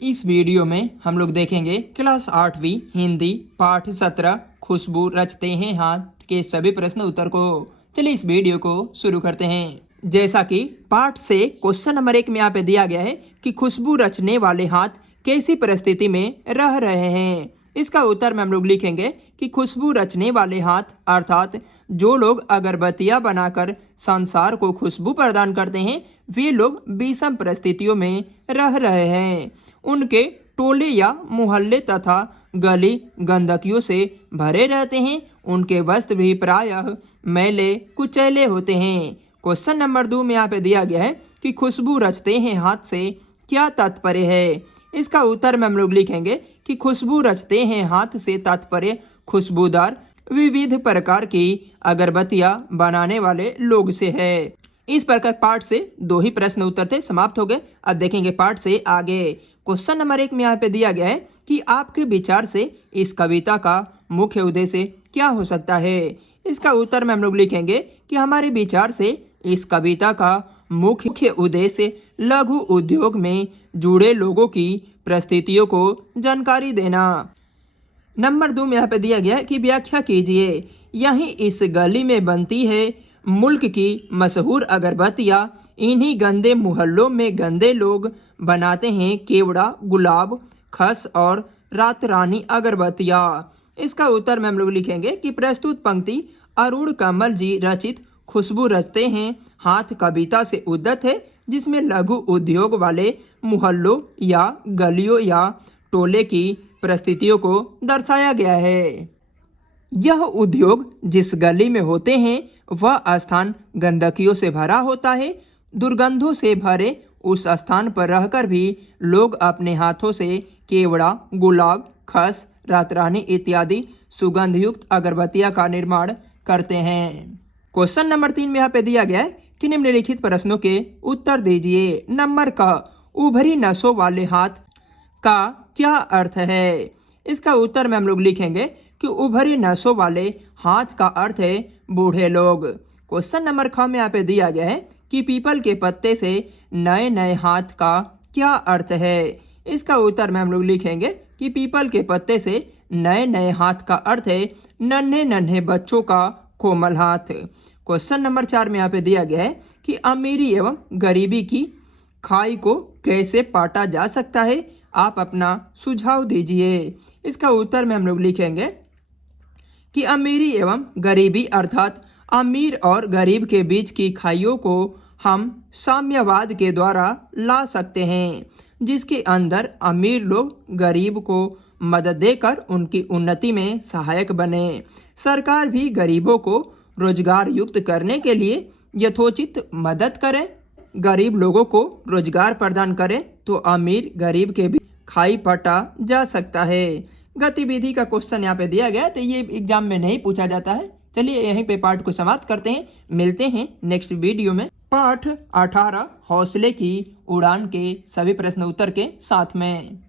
इस वीडियो में हम लोग देखेंगे क्लास 8वीं हिंदी पाठ 17 खुशबू रचते हैं हाथ के सभी प्रश्न उत्तर को। चलिए इस वीडियो को शुरू करते हैं। जैसा कि पाठ से क्वेश्चन नंबर 1 में यहाँ पे दिया गया है कि खुशबू रचने वाले हाथ कैसी परिस्थिति में रह रहे हैं। इसका उत्तर में हम लोग लिखेंगे कि खुशबू रचने वाले हाथ अर्थात जो लोग अगरबत्तियां बनाकर संसार को खुशबू प्रदान करते हैं वे लोग विषम परिस्थितियों में रह रहे हैं। उनके टोले या मोहल्ले तथा गली गंदगियों से भरे रहते हैं। उनके वस्त्र भी प्रायः मैले कुचैले होते हैं। क्वेश्चन नंबर 2 में यहाँ पे दिया गया है कि खुशबू रचते हैं हाथ से क्या तात्पर्य है। इसका उत्तर में हम लोग लिखेंगे कि खुशबू रचते हैं हाथ से तात्पर्य खुशबूदार विविध प्रकार की अगरबत्तियां बनाने वाले लोग से है। इस प्रकार पाठ से 2 ही प्रश्न उत्तर थे, समाप्त हो गए। अब देखेंगे पाठ से आगे। क्वेश्चन नंबर 1 में यहाँ पे दिया गया है कि आपके विचार से इस कविता का मुख्य उद्देश्य क्या हो सकता है। इसका उत्तर में हम लोग लिखेंगे कि हमारे विचार से इस कविता का मुख्य उद्देश्य लघु उद्योग में जुड़े लोगों की परिस्थितियों को जानकारी देना। नंबर 2 में यहाँ पे दिया गया है कि व्याख्या कीजिए। यहीं इस गली में बनती है मुल्क की मशहूर अगरबत्तियाँ। इन्हीं गंदे मोहल्लों में गंदे लोग बनाते हैं केवड़ा, गुलाब, खस और रात रानी अगरबत्तियाँ। इसका उत्तर में हम लोग लिखेंगे कि प्रस्तुत पंक्ति अरुण कमल जी रचित खुशबू रचते हैं हाथ कविता से उद्धत है, जिसमें लघु उद्योग वाले मोहल्लों या गलियों या टोले की परिस्थितियों को दर्शाया गया है। यह उद्योग जिस गली में होते हैं वह स्थान गंदगियों से भरा होता है। दुर्गंधों से भरे उस स्थान पर रहकर भी लोग अपने हाथों से केवड़ा, गुलाब, खस, रातरानी इत्यादि सुगंधयुक्त अगरबत्तियां का निर्माण करते हैं। क्वेश्चन नंबर 3 में यहाँ पे दिया गया है कि निम्नलिखित प्रश्नों के उत्तर दीजिए। नंबर का उभरी नसों वाले हाथ का क्या अर्थ है। इसका उत्तर में हम लोग लिखेंगे कि उभरी नसों वाले हाथ का अर्थ है बूढ़े लोग। क्वेश्चन नंबर 6 में यहाँ पे दिया गया है कि पीपल के पत्ते से नए नए हाथ का क्या अर्थ है। इसका उत्तर में हम लोग लिखेंगे कि पीपल के पत्ते से नए नए हाथ का अर्थ है नन्हे नन्हे बच्चों का कोमल हाथ। क्वेश्चन नंबर 4 में यहाँ पे दिया गया है कि अमीरी एवं गरीबी की खाई को कैसे पाटा जा सकता है। आप अपना सुझाव दीजिए। इसका उत्तर में हम लोग लिखेंगे कि अमीरी एवं गरीबी अर्थात अमीर और गरीब के बीच की खाइयों को हम साम्यवाद के द्वारा ला सकते हैं, जिसके अंदर अमीर लोग गरीब को मदद देकर उनकी उन्नति में सहायक बने। सरकार भी गरीबों को रोजगार युक्त करने के लिए यथोचित मदद करे। गरीब लोगों को रोजगार प्रदान करे तो अमीर गरीब के भी खाई पटा जा सकता है। गतिविधि का क्वेश्चन यहाँ पे दिया गया तो ये एग्जाम में नहीं पूछा जाता है। चलिए यहीं पे पाठ को समाप्त करते हैं। मिलते हैं नेक्स्ट वीडियो में पाठ 18 हौसले की उड़ान के सभी प्रश्न उत्तर के साथ में।